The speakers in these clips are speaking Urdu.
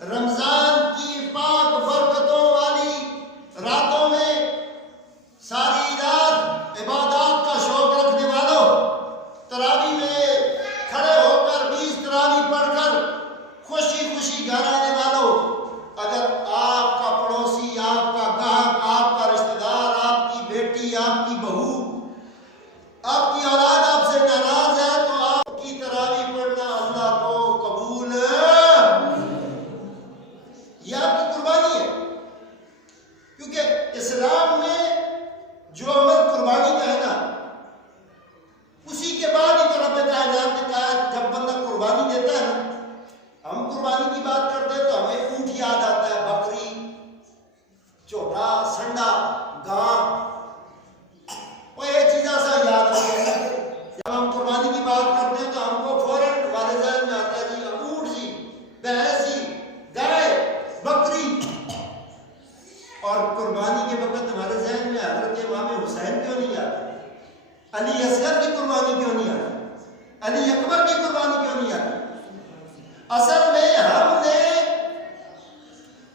رمضان کی پاک برکتوں والی راتوں میں ساری رات عبادات کا شوق رکھنے والوں، تراویح میں کھڑے ہو کر 20 تراویح پڑھ کر خوشی خوشی گھر آنے والوں، اگر آپ کا پڑوسی، آپ کا گاہک، آپ کا رشتہ دار، آپ کی بیٹی، آپ کی بہو، آپ کی اولاد آپ سے ناراض ہے تو آپ کی تراویح پڑھنا اللہ کو قبول یہ آپ کی قربانی ہے. کیونکہ اسلام میں جو عمل قربانی کا ہے نا، اسی کے بعد ہی تو رب کائنات نے کہا جب بندہ قربانی دیتا ہے نا، ہم قربانی کی بات کرتے ہیں تو ہمیں اونٹ یاد آتا ہے، بکری، چوٹا، سنڈا، گاں، اور یہ چیزیں سا یاد آتی ہے. جب ہم قربانی کی بات کرتے ہیں تو ہم کو فوراً ہمارے ذہن میں آتا ہے جی اونٹ جی، بھینس جی، گائے، بکری. اور قربانی کے وقت ہمارے ذہن میں حضرت امام حسین کیوں نہیں آتا؟ علی اصغر کی قربانی کیوں نہیں آتی؟ علی اکبر کی قربانی کیوں نہیں آتی؟ اصل میں ہم نے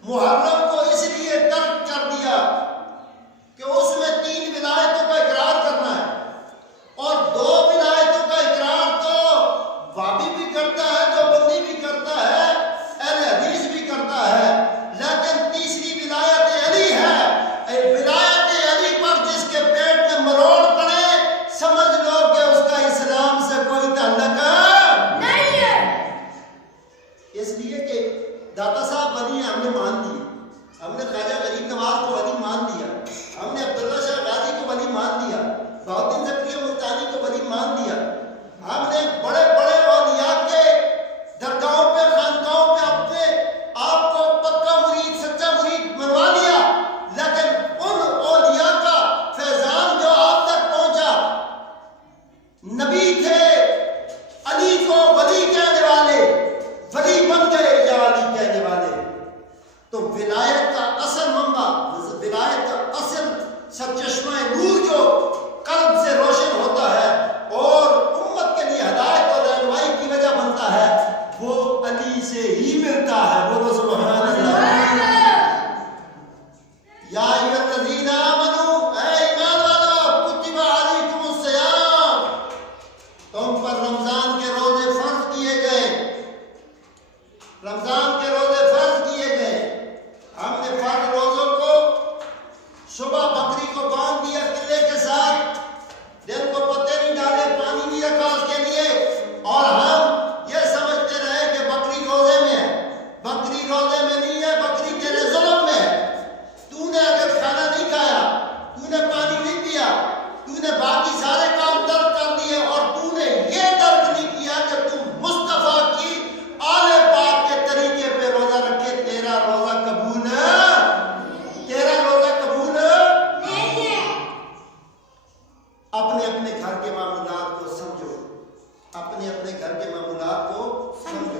محرم کو اس لیے ترک کر دیا کہ اس میں 3 ولایتوں کا اقرار کرنا ہے، اور 2 ولایتوں کا اقرار تو وابی بھی کرتا ہے، دیوبندی بھی کرتا ہے، اہل حدیث بھی کرتا ہے، لیکن تیسری ولایت علی ہے. ولایت علی پر جس کے پیٹ میں مروڑ پڑے سمجھ لو کہ اس کا اسلام سے کوئی تعلق نہیں ہے. اس لیے کہ داتا صاحب ولی ہم نے مان لیا، ہم نے خواجہ غریب نواز کو ولی مان لیا، ہم نے عبداللہ شاہ غازی کو ولی مان لیا، بہاؤالدین زکریا ملتانی کو ولی مان لیا، ہم نے بڑے بڑے اولیاء کے درگاہوں پہ، خانقاہوں پہ اپنے آپ کو پکا مرید، سچا مرید منوا لیا، لیکن ان اولیاء کا فیضان جو آپ تک پہنچا، نبی تھے، علی کو ولی کہنے والے، ولی بن گئے یا علی کہنے والے. تو ولایت کا اصل منبع، ولایت کا اصل سرچشمہ نور جو قلب سے روشن ہوتا ہے اور امت کے لیے ہدایت اور رہنمائی کی وجہ بنتا ہے، وہ علی سے ہی ملتا ہے. بولو سبحان اللہ. یا ایھا الذین آمنوا، اے ایمان والو، کتب علیکم الصیام، تم پر رمضان کے روزے فرض کیے گئے، رمضان کے روزے فرض کیے گئے. ہم نے فرض روزوں کو صبح بکری کو باندھ دیا قلعے کے ساتھ، دن کو پتے نہیں ڈالے، پانی نہیں رکھا اس کے لیے، اور ہم یہ سمجھتے رہے کہ بکری روزے میں ہے. بکری روزے میں نہیں ہے، بکری تیرے ظلم میں ہے. تو نے اگر کھانا نہیں کھایا، تو نے پانی نہیں پیا، تو نے باقی سارے کام ترک کر دیے، اور تو نے یہ ترک نہیں کیا کہ تو مصطفیٰ کی آل پاک کے طریقے پہ روزہ رکھے، تیرا روزہ قبول ہے، تیرا روزہ قبول نہیں ہے. اپنے اپنے گھر کے معمولات کو سمجھو، اپنے اپنے گھر کے معمولات کو سمجھو.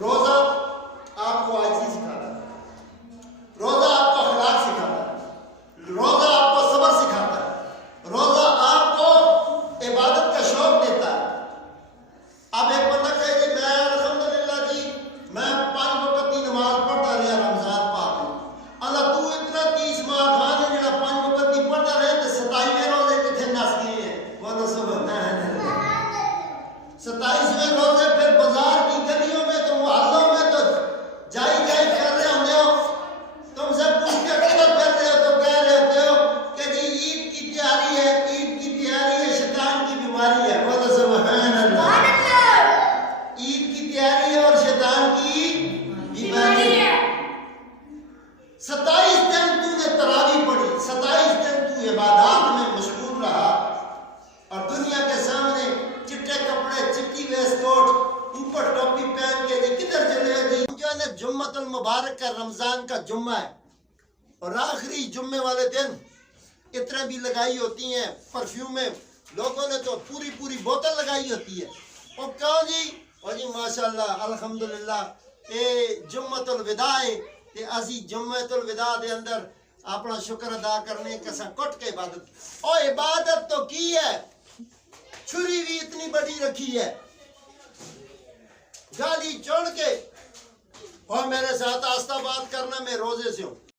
روزہ آپ کو عاجزی سکھاتا ہے، روزہ آپ کو اخلاق سکھاتا ہے، روزہ آپ کو صبر سکھاتا ہے، روزہ آپ کو عبادت کا شوق دیتا ہے. اب ایک بندہ کہے جی میں الحمدللہ جی میں 5 وقت کی نماز پڑھتا رہا رمضان پاک میں. اللہ تو اتنا 30 ماہ خان ہے جڑا 5 وقت کی پڑھتا رہے تو 27ویں روزے کتنے نس گئے ہیں. بولو سبحان اللہ. 27ویں روزے پھر بازار کی گلیوں میں تو محلوں میں تو جائی جائی کر رہے ہوتے ہو، تم سے پوچھ کے کدھر پھر رہے ہو تو کہہ رہے ہوتے ہو کہ جی عید کی تیاری ہے، عید کی تیاری ہے، شیطان کی بیماری ہے. بولو سبحان اللہ. عید کی تیاری ہے اور شیطان کی بیماری ہے. 27 دن تو نے تراویح پڑھی، 27 دن تو عبادات میں مشغول رہا، اور دنیا کے سامنے چٹے کپڑے، چٹی ویسٹ کوٹ، اوپر ٹوپی پہن کے جی کدھر چلے جی. جو ہے نا جمعۃ المبارک کا رمضان کا جمعہ ہے، اور آخری جمعے والے دن عطریں بھی لگائی ہوتی ہیں، پرفیوم میں لوگوں نے تو پوری پوری بوتل لگائی ہوتی ہے. اور کہو جی اور جی ماشاءاللہ الحمدللہ اے جمعۃ الوداع ہے تے اسی جمعۃ الوداع دے اندر اپنا شکر ادا کرنے کسا کٹ کے عبادت. اور عبادت تو کی ہے، چھری بھی اتنی بڑی رکھی ہے، گالی چوڑ کے اور میرے ساتھ آستہ بات کرنا، میں روزے سے ہوں۔